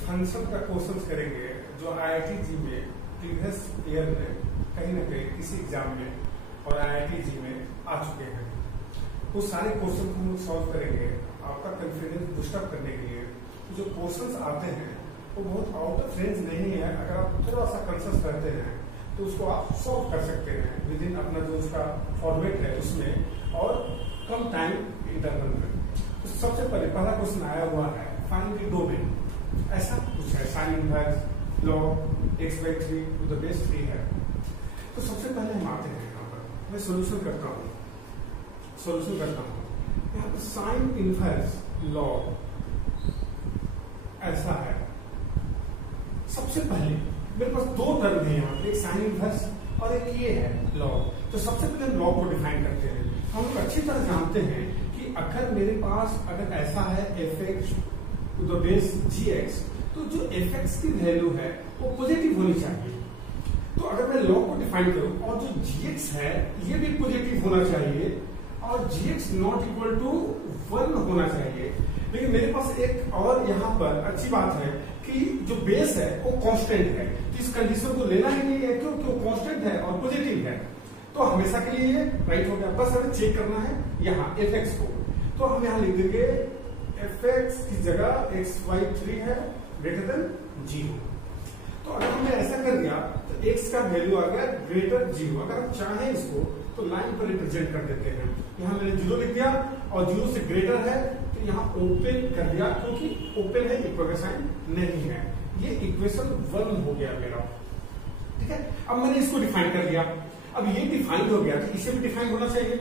Function का question करेंगे जो IIT जी में प्रीवियस ईयर में कहीं ना कहीं किसी एग्जाम में और IIT जी में आ चुके हैं। वो सारे क्वेश्चन को हम सॉल्व करेंगे आपका कॉन्फिडेंस बूस्टअप करने के लिए। जो क्वेश्चंस आते हैं वो बहुत आउट ऑफ रेंज नहीं है। अगर आप थोड़ा सा कंसस करते हैं तो उसको आप सॉल्व कर सकते हैं विद इन अपना जो उसका फॉर्मेट है उसमें और कम टाइम इंटरवल में। तो सबसे पहले पहला क्वेश्चन आया हुआ है फाइंड द डोमेन। ऐसा कुछ है sine inverse log x/3 to the base 3 है। तो सबसे पहले हम आते हैं यहाँ पर, मैं सॉल्यूशन करता हूँ यहाँ पर साइन इनवर्स लॉग ऐसा है। सबसे पहले मेरे पास दो टर्म है यहाँ पे, एक साइन इनवर्स और एक ये है लॉग। तो सबसे पहले हम लॉग को डिफाइन करते हैं। हम लोग अच्छी तरह जानते हैं कि अगर मेरे पास अगर ऐसा है fx to the base gx, तो जो fx की वैल्यू है वो पॉजिटिव होनी चाहिए। तो अगर मैं लॉग को डिफाइन करूं और जो gx है ये भी पॉजिटिव होना चाहिए और gx नॉट इक्वल टू 1 होना चाहिए। लेकिन मेरे पास एक और यहाँ पर अच्छी बात है कि जो बेस है वो कांस्टेंट है। तो इस कंडीशन को लेना ही नहीं है, क्यों? कांस्टेंट है और पॉजिटिव है, तो हमेशा के लिए राइट हो गया। बस हमें चेक करना है यहाँ fx को। तो हम यहाँ लिख देंगे fx की जगह x/3 है ग्रेटर देन 0। तो अगर हमने ऐसा कर दिया तो x का वैल्यू आ गया ग्रेटर 0। अगर हम चाहें इसको तो लाइन पर रिप्रेजेंट कर देते हैं। यहाँ मैंने 0 लिख दिया और 0 से ग्रेटर है तो यहाँ ओपन कर दिया, क्योंकि ओपन है इक्वल का साइन नहीं है। ये इक्वेशन 1 हो गया मेरा, ठीक है। अब मैंने इसको डिफाइन कर दिया। अब ये डिफाइन हो गया तो इसे भी डिफाइन होना चाहिए।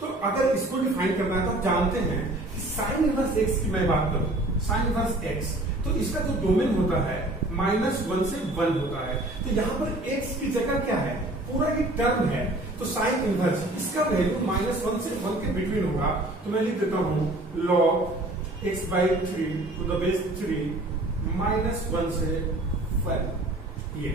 तो अगर इसको डिफाइन करना है तो आप जानते हैं कि साइन इनवर्स x की मैं बात करूं, साइन इनवर्स x, तो इसका जो डोमेन होता है -1 से 1 होता है। तो यहाँ पर x की जगह क्या है, पूरा एक टर्म है। तो साइन इनवर्स इसका वैल्यू -1 से 1 के बिटवीन होगा। तो मैं लिख देता हूं log x/3 to the base 3 -1 से 1। ये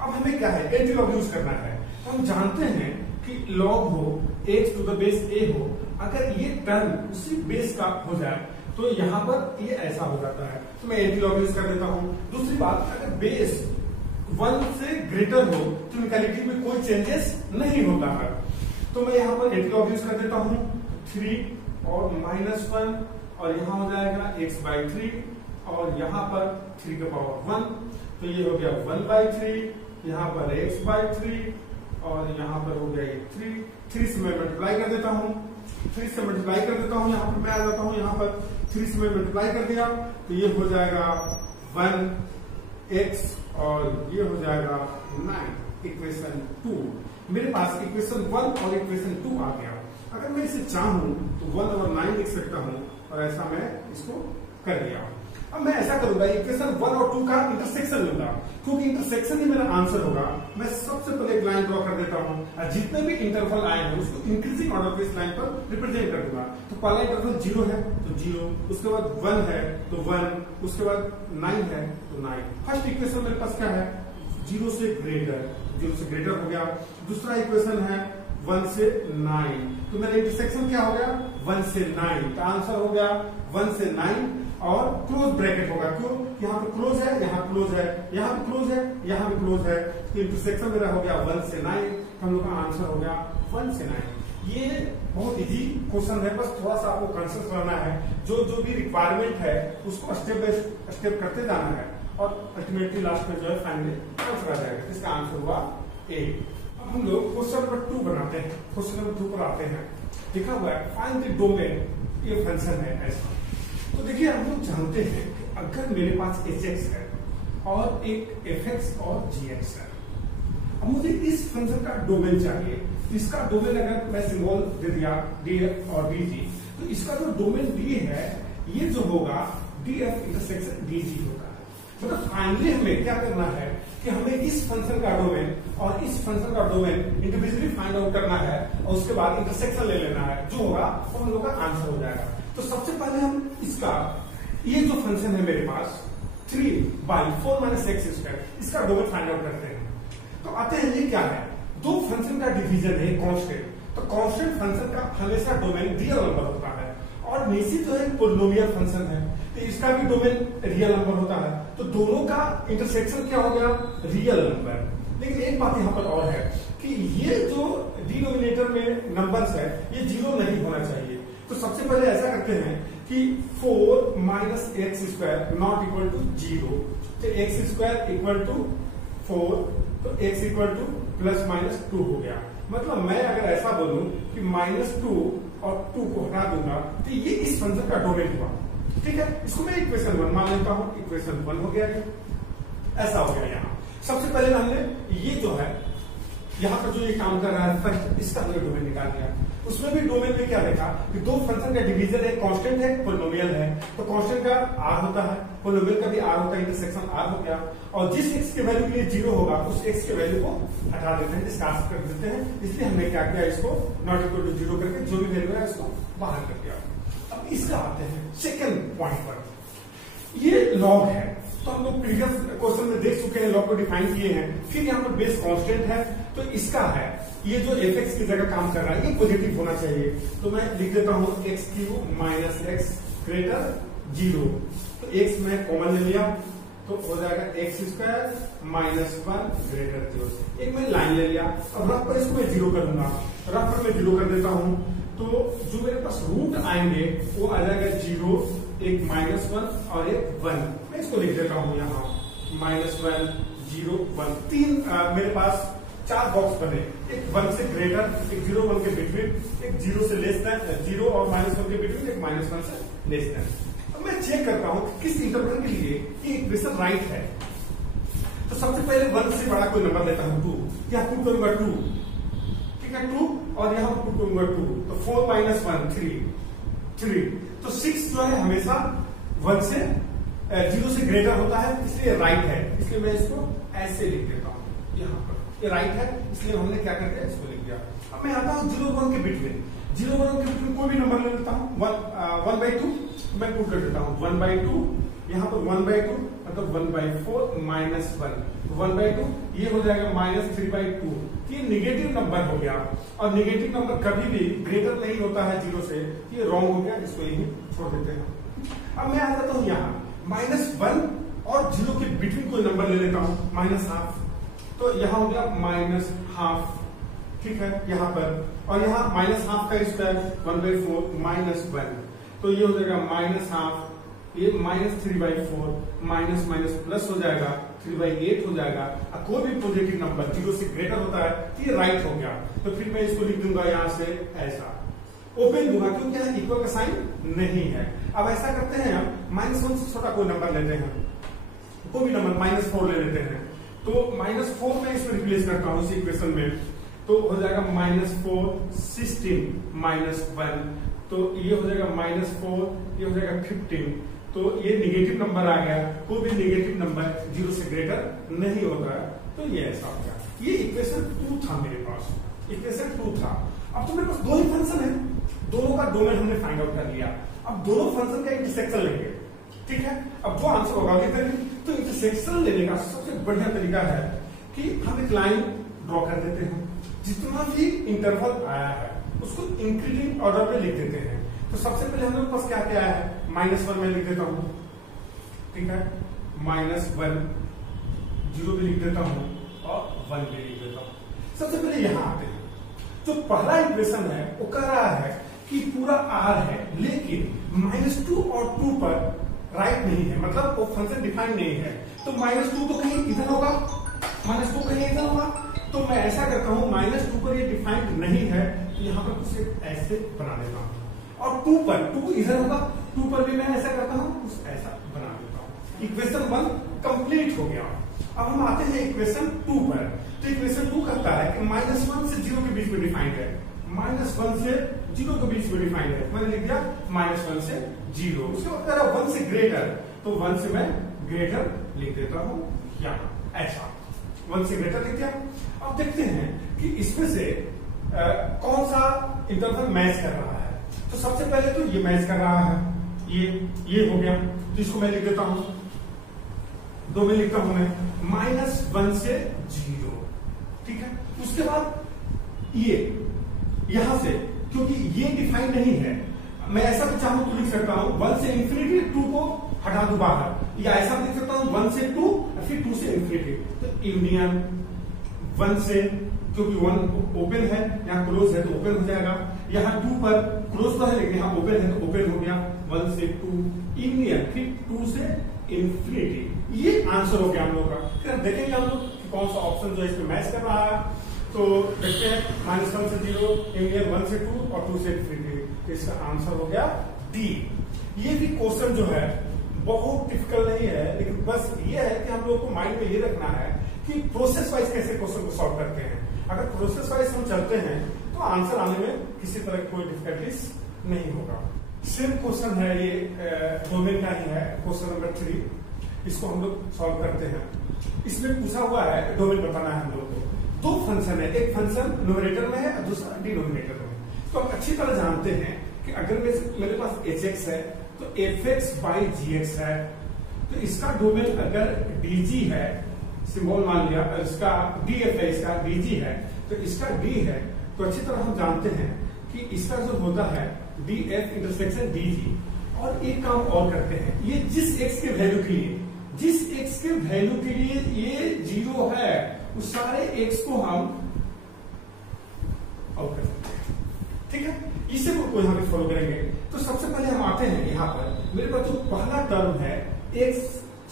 अब हमें क्या है, एंटी लॉग यूज करना है। हम जानते हैं कि लॉग हो x to the base a हो, अगर ये टर्म उसी बेस का हो जाए तो यहाँ पर ये ऐसा हो जाता है। तो मैं एंटी लॉग यूज कर देता हूँ। दूसरी बात, अगर बेस 1 से ग्रेटर हो तो निकालिटी में कोई चेंजेस नहीं होता है। तो मैं यहाँ पर एंटी लॉग यूज कर देता हूँ 3 और -1 और यहाँ हो जाएगा x/3 और यहाँ पर 3 का पावर 1, तो ये हो गया 1/3, यहाँ पर x/3 और यहाँ पर हो गया ये 3 से मैं मल्टीप्लाई कर देता हूँ। 3 से मल्टीप्लाई कर देता हूँ, यहाँ पर मैं आ जाता हूँ। यहाँ पर 3 से मैं मल्टीप्लाई कर दिया तो ये हो जाएगा 1x और ये हो जाएगा 9। इक्वेशन 2 मेरे पास इक्वेशन 1 और इक्वेशन 2 आ गया। अगर मैं इसे चाहूं तो 1 और 9 लिख सकता हूं और ऐसा मैं इसको कर दिया। अब मैं ऐसा करूंगा, इक्वेशन 1 और 2 का इंटरसेक्शन लूंगा, क्योंकि इंटरसेक्शन ही मेरा आंसर होगा। मैं सबसे पहले एक लाइन ड्रॉ कर देता हूं और जितने भी इंटरवल आए हैं उसको इंक्रीजिंग ऑर्डर पे इस लाइन पर रिप्रेजेंट कर दूंगा। तो पहला इंटरवल 0 है तो 0, उसके बाद 1 है तो 1, उसके बाद 9 है तो 9। फर्स्ट इक्वेशन मेरे पास क्या है, 0 से ग्रेटर हो गया। दूसरा इक्वेशन है 1 से 9, तो मेरा इंटरसेक्शन क्या हो गया 1 से 9। तो आंसर हो गया 1 से 9 और क्लोज ब्रैकेट होगा। क्यों? यहाँ पे क्लोज है, यहाँ क्लोज है, यहाँ पे क्लोज है, यहाँ पे क्लोज है। तो इंटरसेक्शन मेरा हो गया 1 से 9। हम लोग का आंसर हो गया 1 से 9। ये बहुत इजी क्वेश्चन है, बस थोड़ा सा आपको कंसेप्ट करना है। जो भी रिक्वायरमेंट है उसको स्टेप बाय स्टेप करते जाना है और अल्टीमेटली लास्ट में जो है फाइनली आंसर आ जाएगा। इसका आंसर हुआ A। अब हम लोग क्वेश्चन नंबर 2 बनाते हैं। क्वेश्चन नंबर 2 पर आते हैं। लिखा हुआ है फाइंड द डोमेन, ये फंक्शन है ऐसा। तो देखिए हम लोग जानते हैं कि अगर मेरे पास hx है और एक fx और gx है, अब मुझे इस फंक्शन का डोमेन चाहिए। इसका डोमेन अगर मैं सिंबल दे दिया df और dg, तो इसका जो डोमेन d है ये जो होगा df इंटरसेक्शन dg होगा। मतलब फाइनली हमें क्या करना है कि हमें इस फंक्शन का डोमेन और इस फंक्शन का डोमेन इंडिविजुअली फाइंड आउट करना है और उसके बाद इंटरसेक्शन ले लेना है। जो होगा वो हम लोग का आंसर हो जाएगा। तो सबसे पहले हम इसका ये जो फंक्शन है मेरे पास 3/4 - x², इसका डोमेन फाइंड आउट करते हैं। तो आते हैं ये क्या है, दो फंक्शन का डिवीजन है कांस्टेंट। तो कांस्टेंट फंक्शन का हमेशा डोमेन रियल नंबर होता है और नीचे जो है पॉलिनोमियल फंक्शन है। तो तो इसका भी डोमेन रियल नंबर होता है, तो दोनों का इंटरसेक्शन क्या हो गया, रियल नंबर। लेकिन एक बात यहां पर और है कि ये जो डिनोमिनेटर में नंबर्स है ये जीरो नहीं होना चाहिए। तो सबसे पहले ऐसा करते हैं कि 4 minus x square not equal to zero, तो एक्स स्क्वायर इक्वल टू 4, तो x equal to plus minus 2 हो गया। मतलब मैं अगर ऐसा बोलूं कि -2 और 2 को हटा दूंगा तो ये इस फंक्शन का डोमेन हुआ। ठीक है, इसको मैं इक्वेशन 1 मान लेता हूं, इक्वेशन 1 हो गया, ऐसा हो गया। यहाँ सबसे पहले हमने ये जो है यहाँ पर जो ये काम कर रहा है फर्स्ट, इसका हमने डोमेन निकाल लिया। उसमें भी डोमेन में क्या देखा कि दो फंक्शन का डिवीजन है, कांस्टेंट है, पोलिनोमियल है। तो कांस्टेंट का आर होता है, पोलिनोमियल का भी आर होता है, इंटरसेक्शन आर हो गया। और जिस एक्स के वैल्यू के लिए जीरो होगा उस एक्स के वैल्यू को हटा देते हैं, डिस्कार्ड कर देते हैं। इसलिए हमने क्या किया, इसको नॉट इक्वल टू जीरो करके जो भी वैल्यू है इसको बाहर कर दिया। अब इसका आते हैं सेकेंड पॉइंट पर, ये लॉग है। तो हम लोग प्रीवियस क्वेश्चन में देख चुके हैं, लॉग को डिफाइन किए हैं। फिर यहाँ पर बेस कांस्टेंट है, तो इसका है ये जो fx की जगह काम कर रहा है ये पॉजिटिव होना चाहिए। तो मैं लिख देता हूं x cube minus x greater zero. तो x मैं कॉमन ले लिया तो हो जाएगा x square minus 1 greater zero. एक मैं लाइन ले लिया, अब रफ पर इसको मैं जीरो करूंगा, रफ पर मैं जीरो कर देता हूं। तो जो मेरे पास रूट आएंगे वो आ जाएगा जीरो, एक -1 और एक 1। मैं इसको लिख देता हूं यहाँ -1 0 1। तीन मेरे पास 4 बॉक्स बने, एक 1 से ग्रेटर, एक 0 1 के बिटवीन, एक 0 से लेस देन, 0 और -1 के बिटवीन, एक -1 से लेस देन। अब मैं चेक करता हूं कि किस इंटरवल के लिए ये इक्वेशन राइट है। तो सबसे पहले 1 से बड़ा कोई नंबर लेता हूं 2, यहाँ पुट करूंगा 2, ठीक है 2, और यहाँ पुट करूंगा 2। तो 4 - 1 3। तो 6 जो है हमेशा 1 से 0 से ग्रेटर होता है, इसलिए राइट है। इसलिए मैं इसको ऐसे लिख देता हूं, यहाँ पर ये राइट है, इसलिए हमने क्या कर दिया, इसको लिख दिया। अब मैं आता हूँ 0 1 के बिटवीन, 0 1 के बिटवीन कोई भी नंबर ले लेता हूँ, 1/2 मैं पुट कर देता हूँ 1/2, यहाँ पर 1/2 मतलब 1/4 -1, 1/2 ये हो जाएगा -3/2। ये निगेटिव नंबर हो गया, और निगेटिव नंबर कभी भी ग्रेटर नहीं होता है 0 से, ये रॉन्ग हो गया, इसको यही छोड़ देते हैं। अब मैं आ जाता हूँ यहाँ -1 और 0 के बिटवीन कोई नंबर ले लेता हूँ, -1/2, तो यहाँ हो गया -1/2, ठीक है यहाँ पर। और यहाँ -1/2 का स्क्वायर 1/4 -1, तो ये हो जाएगा -1/2, ये -3/4 माइनस माइनस प्लस हो जाएगा, 3/8 हो जाएगा। अब कोई भी पॉजिटिव नंबर 0 से ग्रेटर होता है तो ये राइट हो गया। तो फिर मैं इसको लिख दूंगा यहाँ से ऐसा, ओपन दूंगा क्योंकि यहाँ इक्वल का साइन नहीं है। अब ऐसा करते हैं, हम -1 से छोटा कोई नंबर लेते हैं, कोई भी नंबर -4 ले लेते हैं। तो -4 में इसको रिप्लेस करता हूँ इस इक्वेशन में, तो हो जाएगा -4 16 -1, तो ये हो जाएगा -4, ये हो जाएगा 15। तो ये निगेटिव नंबर आ गया, कोई भी निगेटिव नंबर 0 से ग्रेटर नहीं होता है, तो ये ऐसा हो गया। ये इक्वेशन 2 था मेरे पास, इक्वेशन 2 था। अब तो मेरे पास दो ही फंक्शन है, दोनों का डोमेन हमने फाइंड आउट कर लिया। अब दोनों फंक्शन का इंटरसेक्शन लेंगे, ठीक है। अब जो आंसर होगा वो करेंगे। तो इंटरसेक्शन लेने का सबसे बढ़िया तरीका है कि हम एक लाइन ड्रॉ कर देते हैं, जितना भी इंटरवल आया है उसको इंक्रीजिंग ऑर्डर में लिख देते हैं। तो सबसे पहले हम लोग पास क्या क्या है, -1 में लिख देता हूं, ठीक है, -1 0 भी लिख देता हूं और 1 भी लिख देता हूं। सबसे पहले यहां आते हैं, जो पहला इक्वेशन है वो कह रहा है कि पूरा R है, लेकिन -2 और 2 पर राइट नहीं है, मतलब वो फंक्शन डिफाइन नहीं है। तो -2 तो कहीं इधर होगा, -2 कहीं इधर होगा। तो मैं ऐसा करता हूं, -2 पर ये डिफाइंड नहीं है, तो यहाँ पर कुछ ऐसे बना देता हूं। और 2 पर 2 इधर होगा, 2 पर भी मैं ऐसा करता हूं, कुछ ऐसा बना देता हूं। इक्वेशन 1 कंप्लीट हो गया। अब हम आते हैं इक्वेशन 2 पर। तो इक्वेशन 2 कहता है कि -1 से 0 के बीच में डिफाइंड है, -1 से 0 के बीच में डिफाइंड है। मैंने लिख दिया -1 से 0। उसके बाद कह रहा 1 से ग्रेटर, तो 1 से मैं ग्रेटर लिख देता हूं यहाँ, ऐसा 1 से ग्रेटर लिख दिया। अब देखते हैं कि इसमें से कौन सा इंटरवल मैच कर रहा है। तो सबसे पहले तो ये मैच कर रहा है, ये हो गया, तो इसको मैं लिख देता हूं, 2 में लिखता हूं मैं -1 से 0, ठीक है। उसके बाद ये यहां से, क्योंकि ये डिफाइन नहीं है, मैं ऐसा भी चाहूं तो लिख सकता हूं 1 से इंफिनिटी, 2 को हटा दू बाहर, या ऐसा लिख सकता हूं 1 से 2 और फिर 2 से इंफिनिटी। तो यूनियन 1 से, क्योंकि 1 ओपन है, यहाँ क्लोज है तो ओपन हो जाएगा, यहाँ 2 पर क्लोज तो है लेकिन यहाँ ओपन है तो ओपन हो गया, 1 से 2 यूनियन, फिर 2 से इंफिनिटी। ये आंसर हो गया हम लोग का। फिर देखेंगे हम लोग कौन सा ऑप्शन जो है इसमें मैच कर रहा है। तो देखते हैं -1 से 0 यूनियन 1 से 2 और 2 से इंफिनिटी। तो इसका आंसर हो गया डी। ये भी क्वेश्चन जो है बहुत डिफिकल्ट नहीं है, लेकिन बस ये है कि हम लोग को माइंड में ये रखना है कि प्रोसेस वाइज कैसे क्वेश्चन को सॉल्व करते हैं। अगर प्रोसेस वाइज हम चलते हैं तो आंसर आने में किसी तरह की कोई डिफिकल्टीज नहीं होगा। सेम क्वेश्चन है, ये डोमेन का ही है, क्वेश्चन नंबर 3। इसको हम लोग सॉल्व करते हैं। इसमें पूछा हुआ है डोमेन बताना है हम लोग को। 2 फंक्शन है, एक फंक्शन न्यूमरेटर में है और दूसरा डिनोमिनेटर में। तो हम अच्छी तरह जानते हैं कि अगर मेरे पास hx है तो fx बाई gx है, तो इसका डोमेन अगर dg है, सिंबल मान लिया, इसका df है, इसका dg है, तो इसका d है, तो अच्छी तरह हम जानते हैं कि इसका जो होता है df इंटरसेक्शन dg। और एक काम और करते हैं, ये जिस x के वैल्यू के लिए, जिस x के वैल्यू के लिए ये 0 है, उस सारे x को हम आउट कर सकते हैं। ठीक है, इसे को यहाँ पे फॉलो करेंगे। तो सबसे पहले हम आते हैं यहाँ पर, मेरे पास जो पहला टर्म है x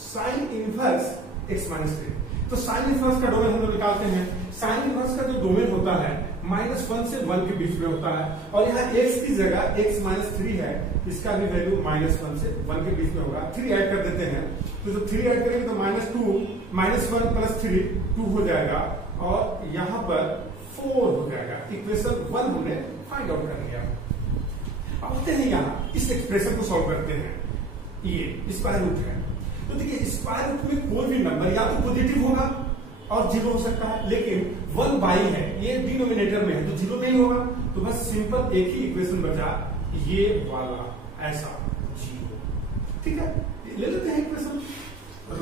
sine inverse x minus 3। तो साइन इनवर्स का डोमेन हम लोग निकालते हैं। साइन इनवर्स का जो डोमेन होता है -1 से 1 के बीच में होता है, और यहाँ x की जगह x माइनस 3 है, इसका भी वैल्यू -1 से 1 के बीच में होगा। 3 ऐड कर देते हैं, तो जब 3 ऐड करेंगे तो -1 प्लस 3 2 हो जाएगा, और यहाँ पर 4 हो जाएगा। इक्वेशन 1 हमने फाइंड आउट कर लिया। अब आते हैं यहाँ, इस एक्सप्रेशन को सॉल्व करते हैं। ये स्क्वायर रूट है, तो देखिए स्क्वायर रूट में कोई भी नंबर या तो पॉजिटिव होगा और 0 हो सकता है, लेकिन 1 बाई है, ये डिनोमिनेटर में है तो 0 नहीं होगा। तो बस सिंपल एक ही इक्वेशन बचा, ये वाला ऐसा 0। ठीक है, ले लेते हैं इक्वेशन,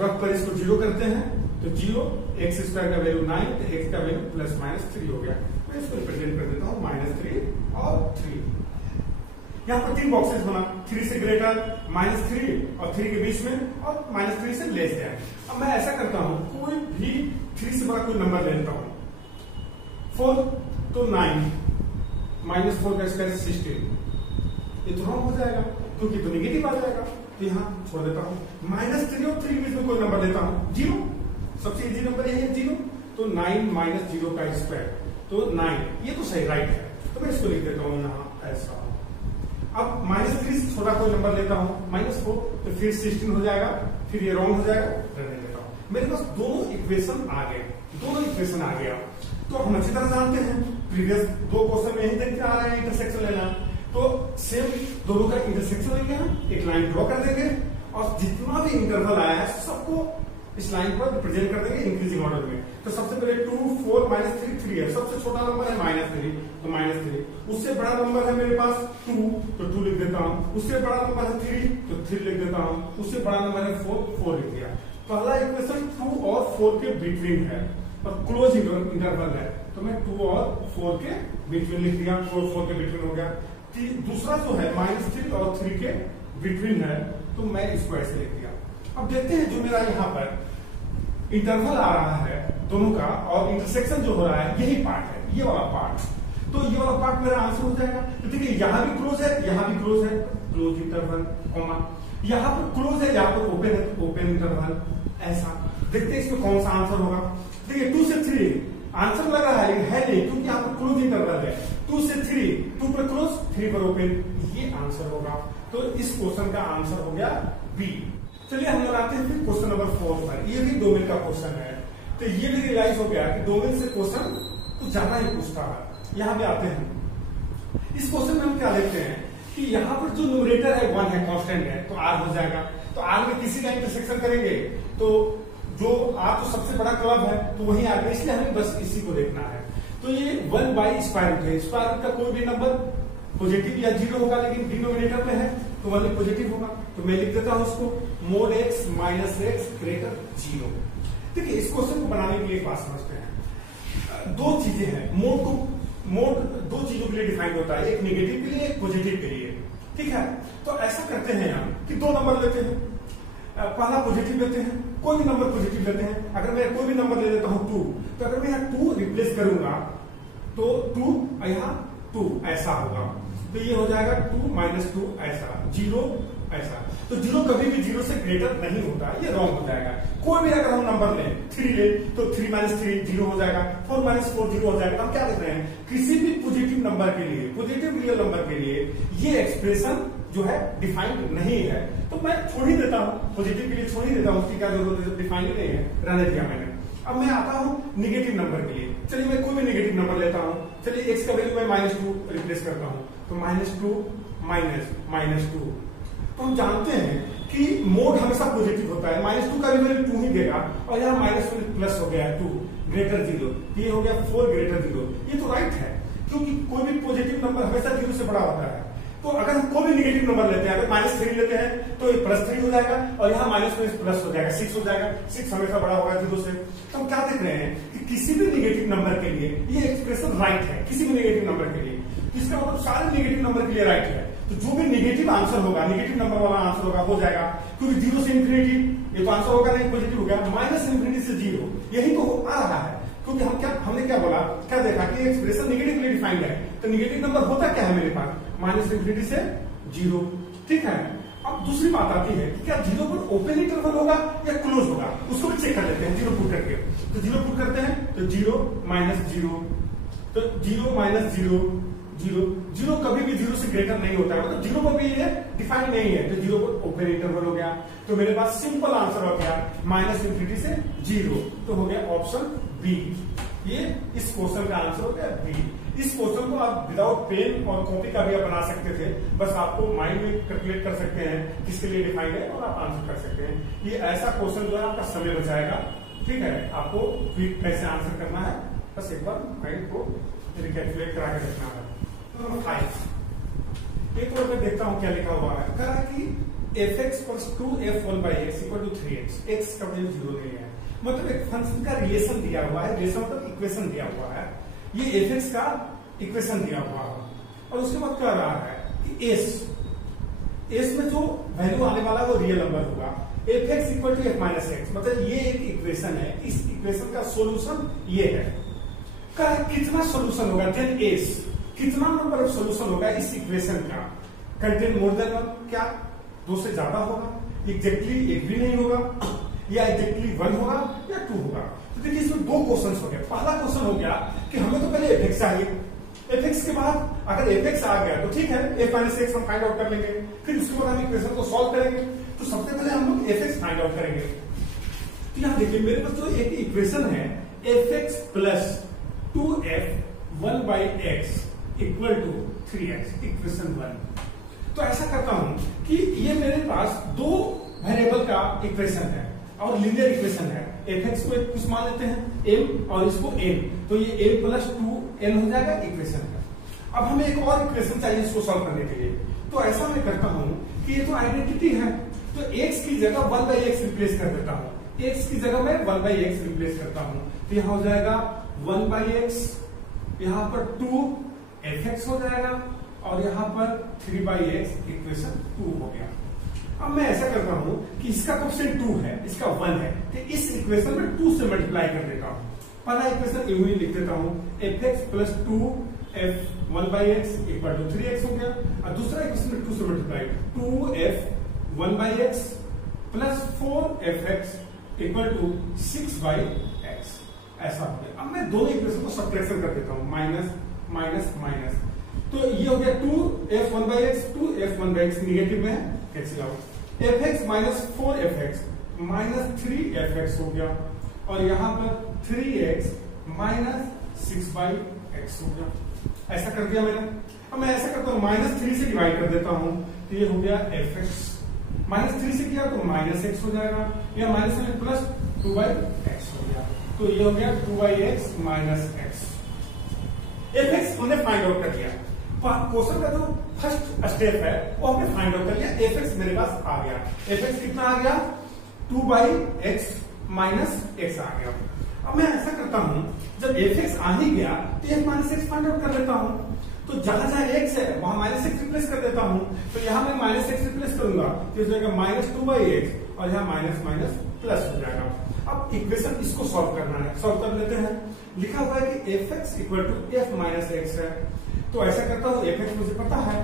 रख पर इसको 0 करते हैं, तो 0 x स्क्वायर का वैल्यू 9, तो x का वैल्यू ±3 हो गया। मैं इसको रिप्रेजेंट कर देता हूँ -3 और 3। यहाँ पर 3 बॉक्सेस बना, 3 से ग्रेटर, -3 और 3 के बीच में, और -3 से लेस देन। अब मैं ऐसा करता हूँ, कोई भी 3 से बड़ा कोई नंबर ले लेता हूँ। 4 तो 9, -4 का स्क्वायर 16। ये तो रॉन्ग हो जाएगा क्योंकि तो निगेटिव आ जाएगा, तो यहाँ छोड़ देता हूँ। -3 और 3 के बीच में कोई नंबर लेता हूँ, 0। सबसे इजी नंबर यही है 0। तो 9 - 0 का स्क्वायर, तो 9, ये तो सही राइट है, तो मैं इसको लिख देता हूँ यहाँ ऐसा। अब -3 से छोटा कोई नंबर लेता हूँ, -4, तो फिर 16 हो जाएगा, फिर ये रॉन्ग हो जाएगा, रहने देता हूँ। मेरे पास दोनों इक्वेशन आ गए, दोनों इक्वेशन आ गया। तो हम अच्छी तरह जानते हैं, प्रीवियस 2 क्वेश्चन में यही देखते आ रहे हैं इंटरसेक्शन लेना। तो सेम दोनों का इंटरसेक्शन लेंगे, हम एक लाइन ड्रॉ कर देंगे, और जितना भी इंटरवल आया है सबको इस लाइन पर रिप्रेजेंट कर देंगे इंक्रीजिंग ऑर्डर में। तो सबसे पहले 2, 4, -3, 3 है, सबसे छोटा नंबर है -3, तो -3। उससे बड़ा नंबर है मेरे पास 2, तो 2 लिख देता हूँ। उससे बड़ा नंबर है 3, तो 3 लिख देता हूँ। उससे बड़ा नंबर है 4, 4 लिख दिया। पहला इक्वेशन 2 और 4 के बिटवीन है, और क्लोज इंटरवल है, तो मैं 2 और 4 के बिटवीन लिख दिया, 4 के बिटवीन हो गया। दूसरा जो है -3 और 3 के बिटवीन है, तो मैं इसको ऐसे लिख दिया। अब देखते हैं जो मेरा यहाँ पर इंटरवल आ रहा है दोनों का, और इंटरसेक्शन जो हो रहा है, यही पार्ट है, ये वाला पार्ट। तो ये वाला पार्ट मेरा आंसर हो जाएगा। तो देखिए यहाँ भी क्लोज है, यहाँ भी क्लोज है, क्लोज इंटरवल, कॉमा, यहाँ पर क्लोज है, यहाँ पर ओपन है, ओपन इंटरवल, ऐसा। देखते हैं इसमें कौन सा आंसर होगा। देखिए 2 से 3 आंसर लग रहा है, लेकिन है नहीं, क्योंकि यहाँ पर क्लोज इंटरवल है। 2 से 3, 2 पर क्लोज, 3 पर ओपन, ये आंसर होगा। तो इस क्वेश्चन का आंसर हो गया बी। चलिए हम लोग आते हैं फिर क्वेश्चन नंबर 4 पर। ये भी डोमेन का क्वेश्चन है, तो ये भी रियलाइज हो गया कि डोमेन से क्वेश्चन कुछ ज्यादा ही पूछता है। यहाँ पे आते हैं, इस क्वेश्चन में हम क्या देखते हैं कि यहाँ पर जो न्यूमरेटर है 1 है, कांस्टेंट है, तो r हो जाएगा। तो r में किसी का इंटरसेक्शन करेंगे, तो जो r तो सबसे बड़ा क्लब है, तो वही आ गया, इसलिए हमें बस इसी को देखना है। तो ये 1 बाई स्क्वायर रूट है, स्क्वायर रूट का कोई भी नंबर पॉजिटिव या 0 होगा, लेकिन डिनोमिनेटर में है तो 1 पॉजिटिव होगा। तो मैं लिख देता हूं उसको, mod x - x greater 0। देखिए इस क्वेश्चन को बनाने के लिए एक बात समझते हैं। 2 चीजें हैं, मोड 2 चीजों के लिए डिफाइंड होता है, एक नेगेटिव के लिए, एक पॉजिटिव के लिए। ठीक है, तो ऐसा करते हैं हम कि 2 नंबर लेते हैं। पहला पॉजिटिव लेते हैं, कोई भी नंबर पॉजिटिव लेते हैं। अगर मैं कोई भी नंबर ले लेता हूं 2, तो अगर मैं यहाँ 2 रिप्लेस करूंगा तो 2 यहाँ 2 ऐसा होगा, तो ये हो जाएगा 2 - 2 ऐसा, 0 ऐसा। तो 0 कभी भी 0 से ग्रेटर नहीं होता, ये रॉन्ग हो जाएगा। कोई भी अगर हम नंबर लें 3 ले तो 3 - 3 0 हो जाएगा, 4 - 4 0 हो जाएगा। हम क्या देख रहे हैं, किसी भी पॉजिटिव नंबर के लिए, पॉजिटिव रियल नंबर के लिए ये एक्सप्रेशन जो है डिफाइंड नहीं है, तो मैं छोड़ ही देता हूं, पॉजिटिव के लिए छोड़ ही देता हूं, उसकी क्या जरूरत है, डिफाइंड नहीं है, रहने दिया मैंने। अब मैं आता हूं निगेटिव नंबर के लिए। चलिए मैं कोई भी निगेटिव नंबर लेता हूं। चलिए x का वैल्यू मैं -2 रिप्लेस करता हूं, तो -2 -2। तो हम जानते हैं कि मोड हमेशा पॉजिटिव होता है, -2 का भी वैल्यू 2 ही देगा, और यहाँ -1 प्लस हो गया 2 ग्रेटर 0, ये हो गया 4 ग्रेटर 0। ये तो राइट है, क्योंकि कोई भी पॉजिटिव नंबर हमेशा 0 से बड़ा होता है। तो अगर हम कोई भी निगेटिव नंबर लेते हैं, अगर -3 लेते हैं तो ये +3 हो जाएगा, और यहाँ -1 प्लस हो जाएगा 6 हो जाएगा, 6 हमेशा बड़ा होगा 0 से। तो हम क्या देख रहे हैं कि किसी भी निगेटिव नंबर के लिए ये एक्सप्रेशन राइट है, किसी भी निगेटिव नंबर के लिए। इसका मतलब सारे निगेटिव नंबर के लिए राइट है। तो जो भी निगेटिव आंसर होगा, निगेटिव नंबर वाला आंसर होगा, हो जाएगा, क्योंकि 0 से इंफिनिटी ये तो आंसर होगा नहीं, पॉजिटिव हो गया, -∞ से 0, यही तो आ रहा है। क्योंकि हमने क्या बोला, क्या देखा कि एक्सप्रेशन निगेटिवली डिफाइंड है, तो निगेटिव नंबर होता क्या है मेरे पास, -∞ से 0, ठीक है। अब दूसरी बात आती है कि क्या 0 पर ओपन इंटरवल होगा या क्लोज होगा, उसको भी चेक कर लेते हैं 0 पुट करके। तो 0 पुट करते हैं तो 0 - 0, तो 0 - 0 0 कभी भी 0 से ग्रेटर नहीं होता है, मतलब 0 पर भी ये डिफाइंड नहीं है, तो 0 पर ओपन इंटरवल हो गया। तो मेरे पास सिंपल आंसर हो गया -∞ से 0, तो हो गया ऑप्शन बी। ये इस क्वेश्चन का आंसर हो गया बी। इस क्वेश्चन को आप विदाउट पेन और कॉपी का भी आप बना सकते थे, बस आपको माइंड में कैलकुलेट कर सकते हैं किसके लिए डिफाइंड है, और आप आंसर कर सकते हैं। ये ऐसा क्वेश्चन जो है आपका समय बचाएगा, ठीक है। आपको क्विक कैसे आंसर करना है, बस एक बार माइंड को रिकैलकुलेट करा के रखना है। नंबर 5, एक और मैं देखता हूं क्या लिखा हुआ है। कह रहा है कि fx + 2f1/x = 3x, x का वैल्यू 0 नहीं है, मतलब एक फंक्शन का रिलेशन दिया हुआ है, रिलेशन मतलब इक्वेशन दिया हुआ है, ये fx का इक्वेशन दिया हुआ है, और उसके बाद कह रहा है कि s में जो वैल्यू आने वाला है वो रियल नंबर होगा। fx = f - x, मतलब ये एक इक्वेशन है, इस इक्वेशन का सोल्यूशन ये है। कह रहा है कितना सोल्यूशन होगा, देन s कितना नंबर ऑफ सोल्यूशन होगा इस इक्वेशन का, कंटेन मोर देन 1, क्या 2 से ज्यादा होगा, एग्जैक्टली एक भी नहीं होगा, या एग्जैक्टली 1 होगा या 2 होगा। तो देखिए इसमें 2 क्वेश्चन हो गए। पहला क्वेश्चन हो गया कि हमें तो पहले fx चाहिए, fx के बाद अगर fx आ गया तो ठीक है, f - x हम फाइंड आउट कर लेंगे, फिर उसके बाद हम इक्वेशन को सॉल्व करेंगे। तो सबसे पहले हम लोग fx फाइंड आउट करेंगे। तो यहाँ देखिए मेरे पास जो एक इक्वेशन है fx + 2f1/x = 3x, इक्वेशन 1। तो ऐसा करता हूं कि ये मेरे पास 2 वेरिएबल का इक्वेशन है और लीनियर इक्वेशन है। fx को कुछ मान लेते हैं m और इसको n, तो ये m + 2n हो जाएगा इक्वेशन का। अब हमें एक और इक्वेशन चाहिए इसको सॉल्व करने के लिए। तो ऐसा मैं करता हूं कि ये तो आइडेंटिटी है, तो x की जगह 1/x रिप्लेस कर देता हूं, x की जगह मैं 1/x रिप्लेस करता हूं, तो यहां हो जाएगा 1/x, यहां पर 2f(x) हो जाएगा, और यहां पर 3/x, इक्वेशन 2 हो गया। अब मैं ऐसा करता हूं कि इसका कोएफिशिएंट 2 है, इसका 1 है, तो इस इक्वेशन में 2 से मल्टीप्लाई कर देता हूं। पहला इक्वेशन यूं ही लिख देता हूं, fx + 2f1/x = 3x हो गया, और दूसरा इक्वेशन में 2 से मल्टीप्लाई, 2f1/x + 4fx = 6/x, ऐसा हो गया। अब मैं दोनों इक्वेशन को सब्ट्रैक्शन कर देता हूं, माइनस माइनस माइनस, तो ये हो गया 2f1/x 2f1/x निगेटिव में cancel out, fx - 4fx - 3fx हो गया, और यहां पर 3x - 6/x हो गया। ऐसा कर दिया मैंने। अब मैं ऐसा करता हूं, -3 से डिवाइड कर देता हूं, तो ये हो गया fx, -3 से किया तो -x हो जाएगा, या माइनस में प्लस 2/x हो गया, तो ये हो गया 2/x - x। fx हमने फाइंड आउट कर लिया। क्वेश्चन का जो फर्स्ट स्टेप है वो हमने फाइंड आउट कर लिया, fx मेरे पास आ गया। fx कितना आ गया, 2/x - x आ गया। अब मैं ऐसा करता हूं, जब fx आ ही गया तो f - x फाइंड आउट कर लेता हूं, तो जहां जहां x है वहां -x रिप्लेस कर देता हूं, तो यहां मैं -x रिप्लेस करूंगा, तो इस जगह -2/x और यहाँ माइनस माइनस प्लस हो जाएगा। अब इक्वेशन इसको सॉल्व करना है, सॉल्व कर लेते हैं। लिखा हुआ है कि f x equal to f minus x है, तो ऐसा करता हूँ, एफ एक्स मुझे पता है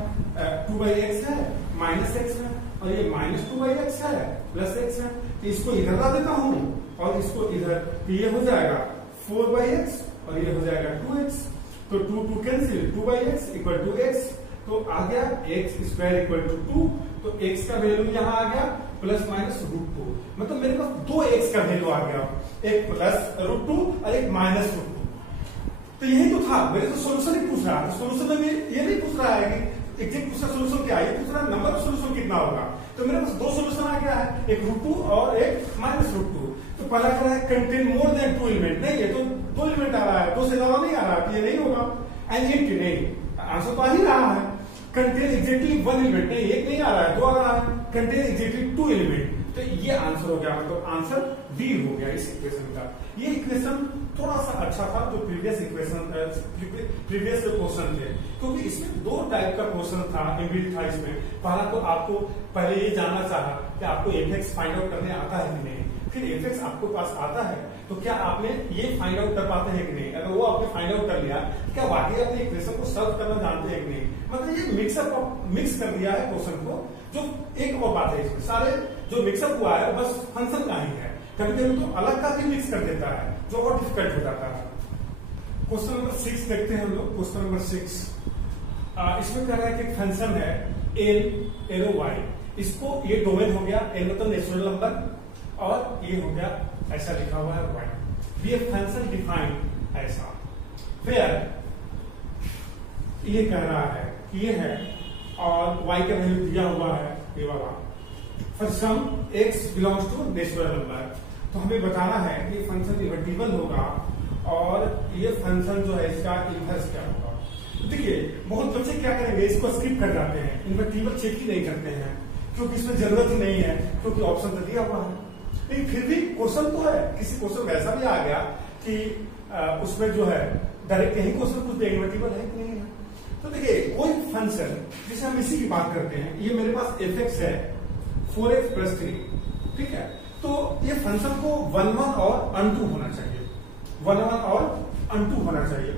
2/x है माइनस एक्स है, और ये माइनस 2/x है प्लस एक्स है, तो इसको इधर ला देता हूँ और इसको इधर, तो ये हो जाएगा 4/x और ये हो जाएगा 2x, तो 2 cancel, 2/x equal to x, तो आ गया x स्क्वायर इक्वल टू 2, तो x का वैल्यू यहाँ आ गया प्लस माइनस √2, मतलब मेरे पास दो x का वैल्यू आ गया, एक प्लस √2 और एक माइनस √2। तो यही तो था, मेरे तो सोल्यूशन ही पूछ रहा है, सोल्यूशन में ये नहीं पूछ रहा है कि एग्जैक्ट उसका सोल्यूशन क्या है, ये पूछ रहा है नंबर ऑफ सोल्यूशन कितना होगा। तो मेरे पास दो सोल्यूशन आ गया है, एक √2 और एक माइनस √2। तो पहला कह रहा है कंटेन मोर देन 2 एलिमेंट, नहीं ये तो 2 एलिमेंट आ रहा है, 2 से ज्यादा नहीं आ रहा, तो ये नहीं होगा। एंड इंट नहीं, आंसर तो आ ही रहा है। कंटेन एग्जैक्टली 1 एलिमेंट, नहीं एक नहीं आ रहा है, 2 आ रहा है। कंटेन एग्जैक्टली 2 एलिमेंट, तो ये आंसर हो गया, मतलब आंसर डी हो गया इस इक्वेशन का। ये इक्वेशन थोड़ा सा अच्छा था जो प्रीवियस क्वेश्चन थे, क्योंकि इसमें दो टाइप का क्वेश्चन था, इनबिल्ट था इसमें। पहला तो आपको पहले ये जानना चाहा कि आपको एफ फाइंड आउट करने आता है कि नहीं, फिर एफ आपको पास आता है तो क्या आपने ये फाइंड आउट कर पाते हैं कि नहीं। अगर वो आपने फाइंड आउट कर लिया, क्या वाकई अपने इक्वेशन को सॉल्व करना जानते हैं कि नहीं। मतलब ये मिक्स कर दिया है क्वेश्चन को। जो एक और बात है इसमें, सारे जो मिक्सअप हुआ है बस फंक्शन का ही है, कभी कभी तो अलग का भी मिक्स कर देता है, जो और डिफिकल्ट हो जाता है। क्वेश्चन नंबर 6 देखते हैं हम लोग। क्वेश्चन नंबर 6 इसमें कह रहा है कि फंक्शन है एल एरो वाई, इसको ये डोमेन हो गया, एल मतलब नेचुरल नंबर, और ये हो गया ऐसा लिखा हुआ है वाई। ये फंक्शन डिफाइंड ऐसा, फिर ये कह रहा है कि ये है और y का वैल्यू दिया हुआ है ये वाला, for some x belongs to natural number. तो हमें बताना है कि ये फंक्शन इन्वर्टिबल होगा और ये फंक्शन जो है इसका इनवर्स क्या होगा। तो देखिए बहुत बच्चे क्या करेंगे, इसको स्किप कर जाते हैं, इन्वर्टिबल चेक ही नहीं करते हैं, क्योंकि इसमें जरूरत ही नहीं है, क्योंकि ऑप्शन तो दिया हुआ है। लेकिन फिर भी क्वेश्चन तो है, किसी क्वेश्चन वैसा भी आ गया कि उसमें जो है डायरेक्ट यही क्वेश्चन पूछ दे इन्वर्टिबल है कि नहीं है। तो देखिए कोई फंक्शन, जैसे हम इसी की बात करते हैं, ये मेरे पास एफ एक्स है 4x + 3, ठीक है। तो ये फंक्शन को 1 1 और अनटू होना चाहिए, 1 1 और अनटू होना चाहिए।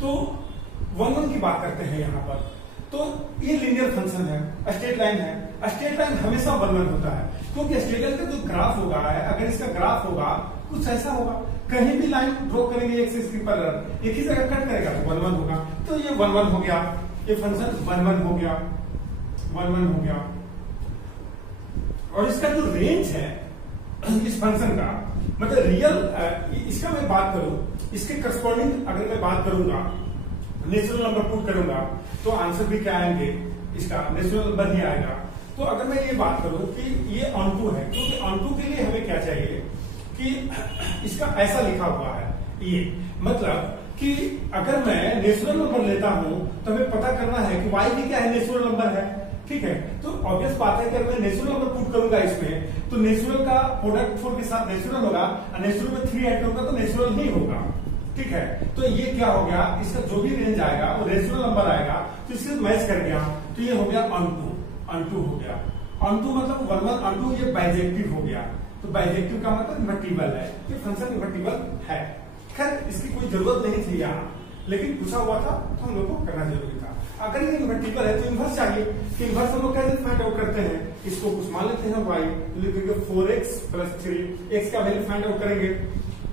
तो 1 1 की बात करते हैं यहाँ पर, तो ये लीनियर फंक्शन है, स्ट्रेट लाइन है। स्ट्रेट लाइन हमेशा 1 1 होता है, क्योंकि स्ट्रेट लाइन का जो ग्राफ होगा है, अगर इसका ग्राफ होगा कुछ ऐसा होगा, कहीं भी लाइन ड्रॉ करेंगे एक से इसके पैरेलल, एक ही जगह कट करेगा तो 1 1 होगा। तो ये 1 1 हो गया, ये फंक्शन 1 1 हो गया, 1 1 हो गया। और इसका जो रेंज है इस फंक्शन का, मतलब रियल इसका मैं बात करूं, इसके करस्पॉन्डिंग अगर मैं बात करूंगा, नेचुरल नंबर पुट करूंगा, तो आंसर भी क्या आएंगे, इसका नेचुरल नंबर ही आएगा। तो अगर मैं ये बात करूं कि ये ऑनटू है, क्योंकि ऑनटू के लिए हमें क्या चाहिए कि इसका ऐसा लिखा हुआ है, ये मतलब कि अगर मैं नेचुरल नंबर लेता हूं तो हमें पता करना है कि y भी क्या है, नेचुरल नंबर है, ठीक है। तो ऑब्वियस बात है कि अगर मैं नेचुरल नंबर पुट करूंगा इसमें, तो नेचुरल का प्रोडक्ट 4 के साथ नेचुरल होगा, और नेचुरल में 3 ऐड करूंगा तो नेचुरल ही होगा, ठीक है। तो ये क्या हो गया, इसका जो भी रेंज आएगा वो नेचुरल नंबर आएगा, तो इससे मैच कर गया, तो ये हो गया ऑनटू, ऑनटू हो गया। ऑनटू मतलब 1 1 ऑनटू, ये बाइजेक्टिव हो गया। तो बाइजेक्टिव का मतलब इन्वर्टिबल है, ये फंक्शन इन्वर्टिबल है। खैर इसकी कोई जरूरत नहीं थी यहाँ, लेकिन पूछा हुआ था तो हम लोग को करना जरूरी था। अगर ये इन्वर्टिबल है तो इन्वर्स चाहिए, तो इन्वर्स हम लोग कैसे फाइंड आउट करते हैं, इसको कुछ मान लेते हैं y, तो लिखेंगे 4x + 3, x का वैल्यू फाइंड आउट करेंगे,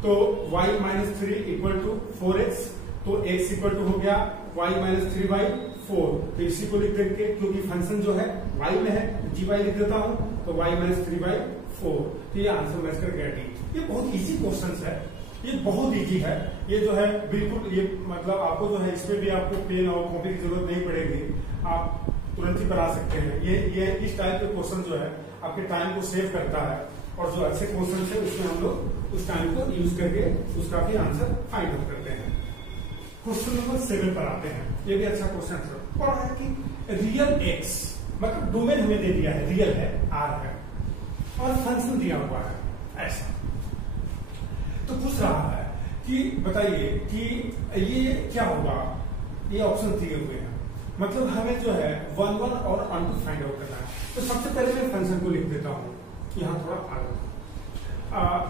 तो y - 3 = 4x, तो x = हो गया y - 3/4। तो इसी को लिख देंगे, क्योंकि फंक्शन जो है y में है, gy लिख देता हूं, तो y - 3/4। तो ये आंसर मैच कर गया डी। ये बहुत इजी क्वेश्चन है, ये बहुत इजी है, ये जो है बिल्कुल, ये मतलब आपको जो है इसमें भी आपको पेन और कॉपी की जरूरत नहीं पड़ेगी, आप तुरंत ही बना सकते हैं। ये इस टाइप के क्वेश्चन जो है आपके टाइम को सेव करता है, और जो अच्छे क्वेश्चन है उसमें हम लोग उस टाइम को यूज करके उसका भी आंसर फाइंड आउट करते हैं। क्वेश्चन नंबर 7 पर आते हैं। ये भी अच्छा क्वेश्चन है, पढ़ा है कि रियल एक्स, मतलब डोमेन हमें दे दिया है, रियल है, आर है, और फंक्शन दिया हुआ है ऐसा। तो पूछ रहा है कि बताइए कि ये क्या होगा, ये ऑप्शन दिए हुए हैं, मतलब हमें जो है 1 1 और ऑन टू फाइंड आउट करना है। तो सबसे पहले मैं फंक्शन को लिख देता हूं, यहाँ थोड़ा आर।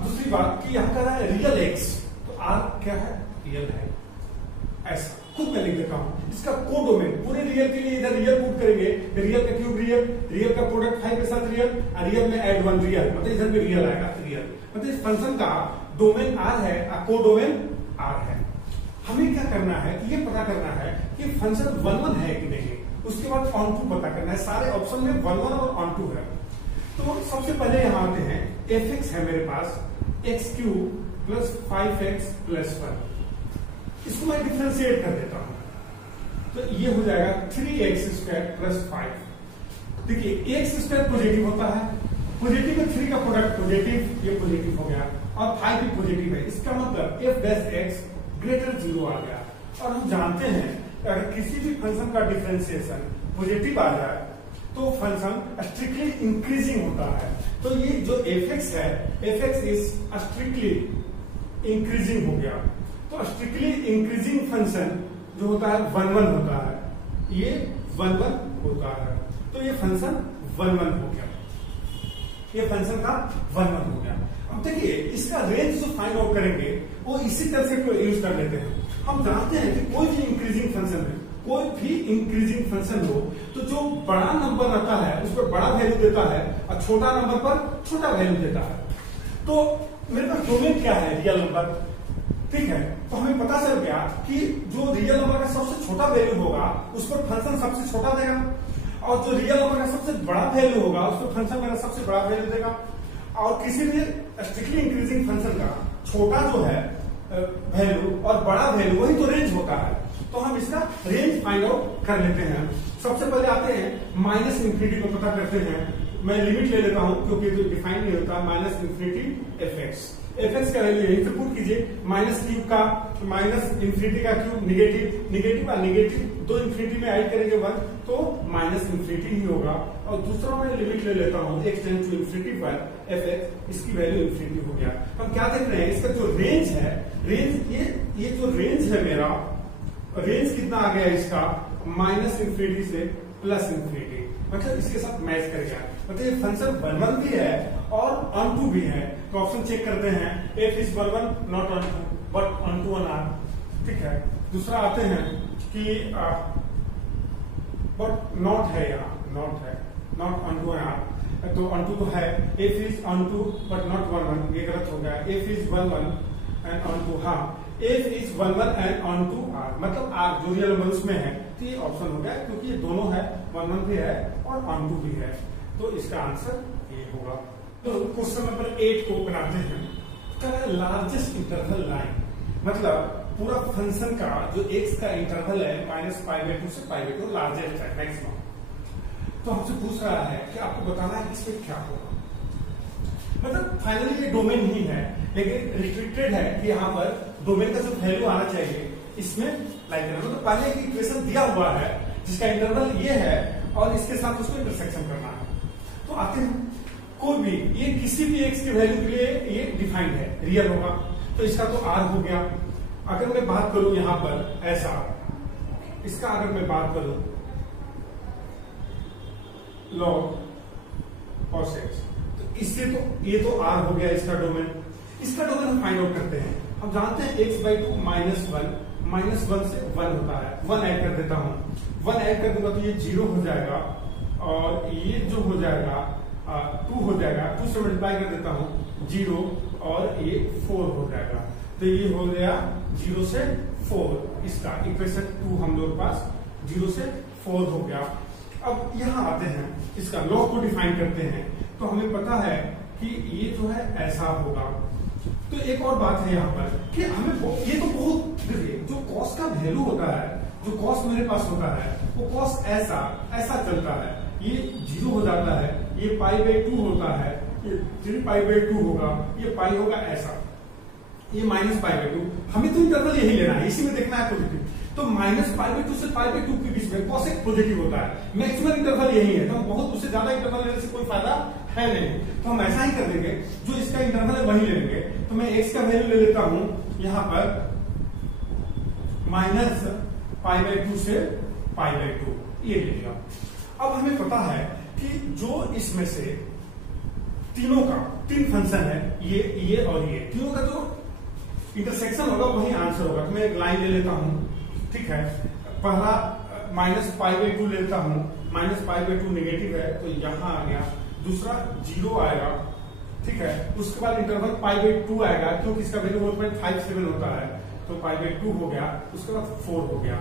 दूसरी बात कि यहाँ कह रहा है रियल एक्स, तो आर क्या है, रियल है, ऐसा खुद मैं लिख देता हूं। इसका कोडोमेन पूरे रियल के लिए इधर रियल पुट करेंगे, रियल का क्यूब रियल, रियल का प्रोडक्ट 5 के साथ रियल, रियल में ऐड 1 रियल, मतलब इधर भी रियल आएगा रियल। मतलब इस फंक्शन का डोमेन आर है, कोडोमेन आर है। हमें क्या करना है, ये पता करना है कि फंक्शन 1 1 है कि नहीं, उसके बाद ऑन टू पता करना है। सारे ऑप्शन में 1 1 और ऑन टू है। तो सबसे पहले यहां आते हैं, एफ एक्स है मेरे पास x cube plus 5x plus 1, इसको मैं डिफरेंशिएट कर देता हूं, तो ये हो जाएगा 3x स्क्वायर प्लस 5। देखिए एक्स स्क्वायर पॉजिटिव होता है, पॉजिटिव में 3 का प्रोडक्ट पॉजिटिव, ये पॉजिटिव हो गया, और 5 भी पॉजिटिव है, इसका मतलब f डैश x ग्रेटर 0 आ गया। और हम जानते हैं अगर किसी भी फंक्शन का डिफरेंशिएशन पॉजिटिव आ जाए तो फंक्शन स्ट्रिक्टली इंक्रीजिंग होता है। तो ये जो f(x) है, f(x) इज स्ट्रिक्टली इंक्रीजिंग हो गया। तो स्ट्रिक्टली इंक्रीजिंग फंक्शन जो होता है 1 1 होता है, ये 1 1 होता है। तो ये फंक्शन 1 1 हो गया, ये फंक्शन का 1 1 हो गया। अब देखिए इसका रेंज जो फाइंड आउट करेंगे वो इसी तरह से यूज कर लेते हैं। हम जानते हैं कि कोई भी इंक्रीजिंग फंक्शन है, कोई भी इंक्रीजिंग फंक्शन हो तो जो बड़ा नंबर रहता है उस पर बड़ा वैल्यू देता है और छोटा नंबर पर छोटा वैल्यू देता है। तो मेरे पास डोमेन क्या है, रियल नंबर, ठीक है। तो हमें पता चल गया कि जो रियल नंबर का सबसे छोटा वैल्यू होगा उस पर फंक्शन सबसे छोटा देगा, और जो रियल नंबर का सबसे बड़ा वैल्यू होगा उस पर फंक्शन मेरा सबसे बड़ा वैल्यू देगा। और किसी भी स्ट्रिक्टली इंक्रीजिंग फंक्शन का छोटा जो है वैल्यू और बड़ा वैल्यू वही तो रेंज होता है। तो हम इसका रेंज फाइंड आउट कर लेते हैं। सबसे पहले आते हैं माइनस इंफिनिटी को पता करते हैं। मैं लिमिट ले लेता हूं क्योंकि तो डिफाइन नहीं होता, माइनस इंफिनिटी एफ एक्स का वैल्यू यहीं पे पुट कीजिए, माइनस क्यूब का माइनस इंफिनिटी का क्यूब निगेटिव, निगेटिव का निगेटिव, दो इंफिनिटी में ऐड करेंगे 1 तो माइनस इंफिनिटी ही होगा। और दूसरा मैं लिमिट ले लेता हूं x टेंड्स टू इंफिनिटी पर एफ एक्स, इसकी वैल्यू इंफिनिटी हो गया। हम क्या देख रहे हैं, इसका जो रेंज है, रेंज ये जो रेंज है मेरा, रेंज कितना आ गया इसका, माइनस इंफिनिटी से प्लस इंफिनिटी, मतलब इसके साथ मैच कर गया। मतलब ये फंक्शन 1 1 भी है और ऑन टू भी है। तो ऑप्शन चेक करते हैं, f is 1 1 not onto but onto on R, ठीक है। दूसरा आते हैं कि बट नॉट है, यहाँ नॉट है, not onto on R, तो ऑन टू तो है, f is onto but not 1 1, ये गलत हो गया, f is 1 1 and onto, हाँ f is 1 1 and onto r, मतलब r जो रियल नंबर उसमें है, तो ये ऑप्शन हो गया क्योंकि ये दोनों है, 1 1 भी है और ऑन टू भी है। तो इसका आंसर ये होगा। तो क्वेश्चन नंबर 8 को बनाते हैं, लार्जेस्ट इंटरवल लाइन, मतलब पूरा फंक्शन का जो x का इंटरवल है -π/2 से π/2 लार्जेस्ट है, मैक्सिमम। तो हमसे पूछ रहा है कि आपको बताना है इसमें क्या होगा, मतलब फाइनली ये डोमेन ही है लेकिन रिस्ट्रिक्टेड है कि यहाँ पर डोमेन का जो वैल्यू आना चाहिए इसमें लाइक करना। मतलब पहले एक इक्वेशन दिया हुआ है जिसका इंटरवल ये है और इसके साथ उसको इंटरसेक्शन करना है। तो आते हैं, कोई भी ये किसी भी x के वैल्यू के लिए ये डिफाइंड है, रियल होगा, तो इसका तो r हो गया। अगर मैं बात करूं यहां पर ऐसा, इसका अगर मैं बात करूं log cos x, तो इससे तो ये तो r हो गया इसका डोमेन। इसका डोमेन हम फाइंड आउट करते हैं। हम जानते हैं x/2 -1 से 1 होता है, 1 ऐड कर देता हूं, 1 ऐड कर दूंगा तो ये 0 हो जाएगा और ये जो हो जाएगा 2 हो जाएगा, 2 से मल्टीप्लाई कर देता हूं 0 और ये 4 हो जाएगा। तो ये हो गया 0 से 4, इसका इक्वेशन 2 हम लोग पास 0 से 4 हो गया। अब यहां आते हैं, इसका लॉग को डिफाइन करते हैं। तो हमें पता है कि ये जो है ऐसा होगा। तो एक और बात है यहाँ पर कि हमें ये तो बहुत, देखिए जो कॉस का वैल्यू होता है, जो कॉस मेरे पास होता है वो कॉस ऐसा चलता है, ये 0 हो जाता है, ये π/2 होता है, ये 3π/2 होगा, ये पाई होगा ऐसा, ये -π/2। हमें तो इंटरवल यही लेना है, इसी में देखना है पॉजिटिव। तो -π/2 से π/2 के बीच में कॉस एक पॉजिटिव होता है, मैक्सिमम इंटरवल यही है। तो बहुत उससे ज्यादा इंटरवल लेने से कोई फायदा है नहीं, तो हम ऐसा ही कर देंगे, जो इसका इंटरवल है वही लेंगे। तो मैं x का वैल्यू ले लेता हूं यहां पर -π/2 से π/2 ये ले लिया। अब हमें पता है कि जो इसमें से तीनों का तीन फंक्शन है, ये और ये तीनों का जो इंटरसेक्शन होगा वही आंसर होगा। तो मैं एक लाइन ले लेता हूं, ठीक है। पहला -π/2 ले लेता हूं, -π/2 नेगेटिव है तो यहां आ गया। दूसरा 0 आएगा, ठीक है। उसके बाद इंटरवल π/2 आएगा क्योंकि इसका वैल्यू 1.57 होता है तो π/2 हो गया। उसके बाद 4 हो गया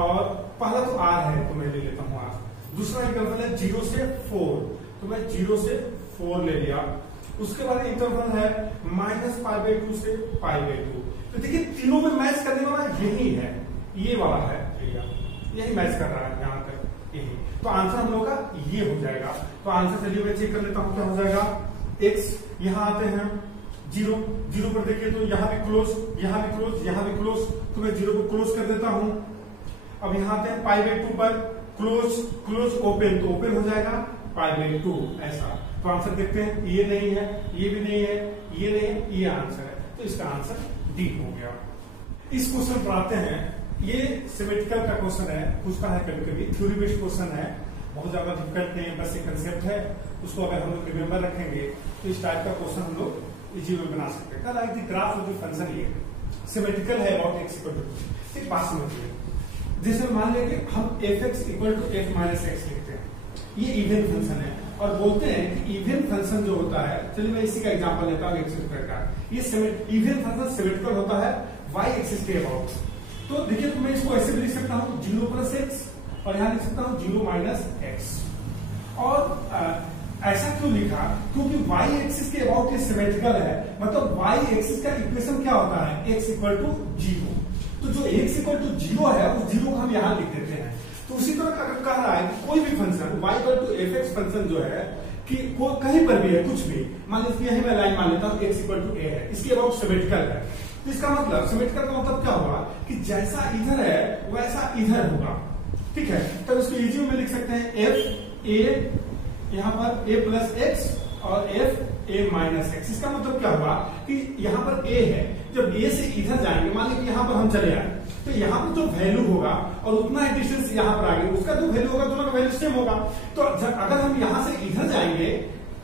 और पहला तो r है तो मैं ले लेता हूं r। दूसरा इंटरवल है 0 से 4 तो मैं 0 से 4 ले लिया। उसके बाद इंटरवल है -π/2 से π/2। तो देखिए तीनों में मैच करने वाला यही है, ये वाला है, यही मैच कर रहा है यहां तक यही। तो आंसर हम लोग का ये हो जाएगा। तो आंसर चलिए मैं चेक कर लेता हूं क्या हो जाएगा। x यहां आते हैं 0 पर देखिए तो यहां भी क्लोज, यहां भी क्लोज, यहां भी क्लोज, तो मैं 0 को क्लोज कर देता हूं। अब यहां आते हैं π/2 पर क्लोज क्लोज ओपन, तो ओपन हो जाएगा π/2 ऐसा। तो आंसर देखते हैं, ये नहीं है, ये भी नहीं है, ये नहीं है, ये आंसर है। तो इसका आंसर डी हो गया। इस क्वेश्चन पर आते हैं। ये सिमेट्रिकल का क्वेश्चन है, पूछता है कभी कभी, थ्योरी बेस्ड क्वेश्चन है, बहुत ज्यादा डिफिकल्ट नहीं है, बस एक कंसेप्ट है, उसको अगर हम लोग रिमेम्बर रखेंगे तो इस टाइप का क्वेश्चन हम लोग इजी में बना सकते हैं। कल I graph of the function ये सिमेट्रिकल है अबाउट x इक्वल टू, एक बात समझिए। जैसे मान लें कि हम f(x) equal to f minus x लिखते हैं, ये इवन फंक्शन है और बोलते हैं कि इवन फंक्शन जो होता है, चलिए मैं इसी का एग्जांपल लेता हूँ x स्क्वायर का। ये इवन फंक्शन सिमेट्रिकल होता है y एक्सिस के अबाउट। तो देखिए तो मैं इसको ऐसे भी लिख सकता हूँ 0 + x और यहाँ लिख सकता हूँ 0 - x। और ऐसा क्यों लिखा, क्योंकि y एक्सिस के अबाउट ये सिमेट्रिकल है, मतलब y एक्सिस का इक्वेशन क्या होता है, x = 0। तो जो x = 0 है उस 0 को हम यहाँ लिख देते हैं। तो उसी तरह अगर कह रहा है कि कोई भी फंक्शन y = f(x) फंक्शन जो है कि कहीं पर भी है, कुछ भी मान लीजिए यही मैं लाइन मान लेता हूँ x = a है, इसके अबाउट सिमेट्रिकल है। तो इसका मतलब सिमेट्रिकल का मतलब क्या होगा कि जैसा इधर है वैसा इधर होगा, ठीक है। तो इसको इजी में लिख सकते हैं f(a) यहाँ पर a + x और f(a - x)। इसका मतलब क्या हुआ कि यहाँ पर a है, जब a से इधर जाएंगे, मान लीजिए यहाँ पर हम चले आए तो यहाँ पर जो वैल्यू होगा और उतना ही डिस्टेंस यहाँ पर आगे, उसका जो वैल्यू होगा दोनों का वैल्यू सेम होगा। तो अगर हम यहाँ से इधर जाएंगे,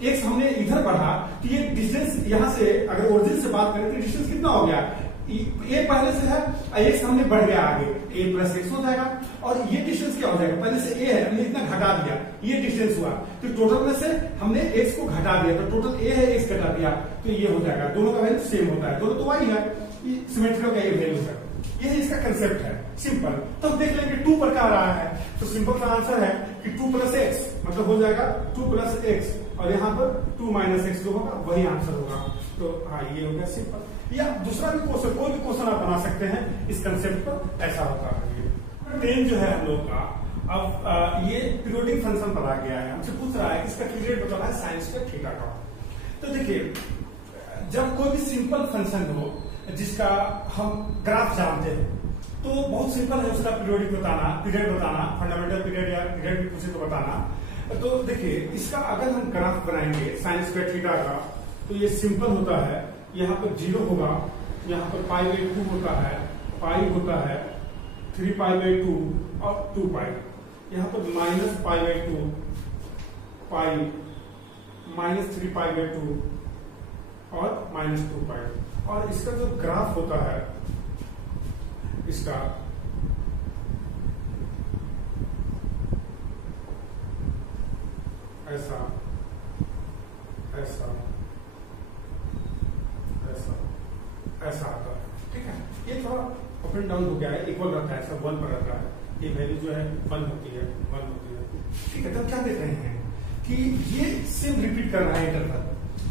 x हमने इधर बढ़ा तो ये डिस्टेंस यहाँ से अगर ओरिजिन से बात करें तो डिस्टेंस कितना हो गया, a पहले से है, x हमने बढ़ गया आगे, a + x हो जाएगा। और ये डिस्टेंस क्या हो जाएगा, पहले से a है, हमने इतना घटा दिया, ये डिस्टेंस हुआ, तो टोटल में से हमने x को घटा दिया, तो टोटल a है, x घटा दिया, तो ये हो जाएगा। दोनों का वैल्यू सेम होता है, दोनों तो y है, सिमेट्रिकल का ये वैल्यू है। यही इसका कंसेप्ट है, सिंपल। तो देख लेंगे 2 पर क्या आ रहा है, तो सिंपल सा आंसर है कि 2 + x मतलब हो जाएगा 2 + x और यहाँ पर 2 - x जो होगा वही आंसर होगा। तो हाँ, ये हो गया सिंपल। या दूसरा भी क्वेश्चन, कोई भी क्वेश्चन आप बना सकते हैं इस कंसेप्ट पर, ऐसा होता है। ये 10 जो है हम लोग का, अब ये पीरियोडिक फंक्शन पर आ गया है, हमसे पूछ रहा है कि इसका पीरियड बताना है sin² थीटा का। तो देखिए जब कोई भी सिंपल फंक्शन हो जिसका हम ग्राफ जानते हैं तो बहुत सिंपल है उसका पीरियड बताना, फंडामेंटल पीरियड या पीरियड भी पूछे तो बताना। तो देखिए इसका अगर हम ग्राफ बनाएंगे sin² थीटा का तो ये सिंपल होता है, यहाँ पर 0 होगा, यहाँ पर π/2 होता है, पाई होता है 3π/2 और 2π, यहाँ पर -π/2 पाई, -3π/2 और -2π। और इसका जो ग्राफ होता है इसका ऐसा ऐसा ऐसा ऐसा आता है, ठीक है। ये थोड़ा अप एंड डाउन हो गया है, इक्वल रहता है, ऐसा 1 पर रहता है, ये वैल्यू जो है 1 होती है, ठीक है। तब क्या देख रहे हैं कि ये सेम रिपीट कर रहा है इंटरवल,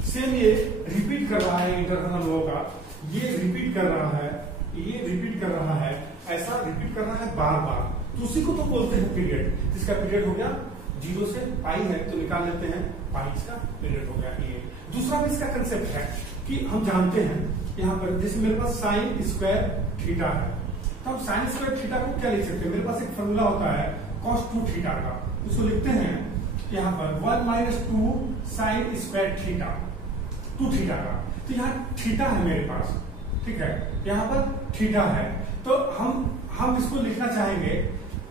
सेम ये रिपीट कर रहा है इंटरवल हम लोगों का, ये रिपीट कर रहा है, ये रिपीट कर रहा है, ऐसा रिपीट कर रहा है बार बार। तो उसी को तो बोलते हैं पीरियड, जिसका पीरियड हो गया 0 से पाई है तो निकाल लेते हैं पाई, इसका पीरियड हो गया ये। दूसरा भी इसका कंसेप्ट है कि हम जानते हैं यहाँ पर जैसे मेरे पास sin² थीटा है, तो हम sin² थीटा को क्या लिख सकते हैं, मेरे पास एक फॉर्मूला होता है cos² थीटा का, उसको लिखते हैं यहाँ पर 1 - 2 sin² थीटा, 2 थीटा का। तो यहाँ थीटा है मेरे पास, ठीक है, यहाँ पर थीटा है, तो हम इसको लिखना चाहेंगे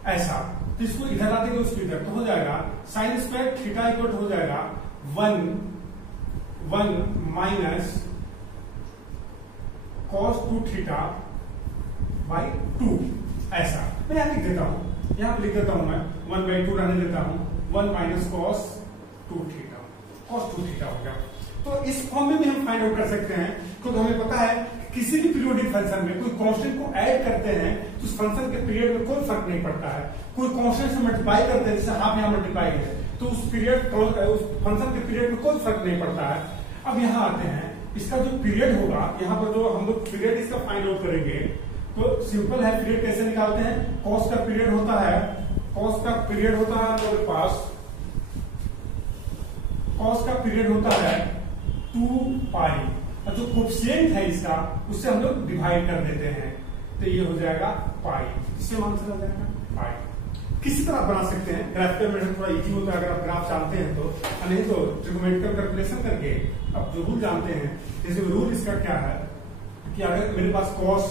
ऐसा तो इसको इधर ला देंगे उसको इधर, तो हो जाएगा साइन स्क्वायर थीटा इक्वल हो जाएगा 1 माइनस cos 2 थीटा बाई 2। ऐसा मैं यहां लिख देता हूं, यहां लिख देता हूं मैं 1/2 रहने देता हूं, 1 minus cos 2 theta, cos 2 theta हो गया। तो इस फॉर्म में भी हम फाइंड आउट कर सकते हैं, क्योंकि हमें पता है किसी भी पीरियोडिक फंक्शन में कोई कांस्टेंट को ऐड करते हैं तो उस फंक्शन के पीरियड में कोई फर्क नहीं पड़ता है। कोई कांस्टेंट से मल्टीप्लाई करते हैं, जैसे हाफ यहां मल्टीप्लाई है, तो उस पीरियड उस फंक्शन के पीरियड में कोई फर्क नहीं पड़ता है। अब यहाँ आते हैं, इसका जो पीरियड होगा, यहाँ पर जो हम लोग पीरियड इसका फाइंड आउट करेंगे, तो सिंपल है, पीरियड कैसे निकालते हैं? कॉस का पीरियड होता है, कॉस का पीरियड होता है हमारे पास, कॉस का पीरियड होता है 2 पाई, और जो कोफिशिएंट है इसका उससे हम लोग डिवाइड कर देते हैं, तो ये हो जाएगा पाई, इससे आंसर आ जाएगा पाई। किसी तरह बना सकते हैं, ग्राफिकल मेथड थोड़ा इजी होता है अगर आप ग्राफ जानते हैं तो, नहीं तो ट्रिगोनोमेट्रिकल कैलकुलेशन करके आप जो रूल जानते हैं, जैसे रूल इसका क्या है कि अगर मेरे पास कॉस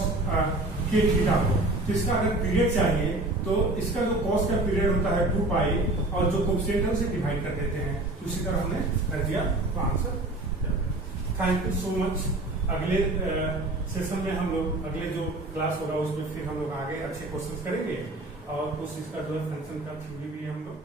के थीटा हो, तो इसका अगर पीरियड चाहिए तो इसका जो कॉस का पीरियड होता है 2 पाई, और जो कोफिशिएंट है उसे डिवाइड कर देते हैं, तो इसी तरह हमने कर दिया तो answer. Thank you so much. अगले सेशन में हम लोग, अगले जो क्लास होगा उसमें फिर हम लोग आगे अच्छे क्वेश्चंस करेंगे, और कुछ इसका जो है फंक्शन का थ्योरी भी हम लोग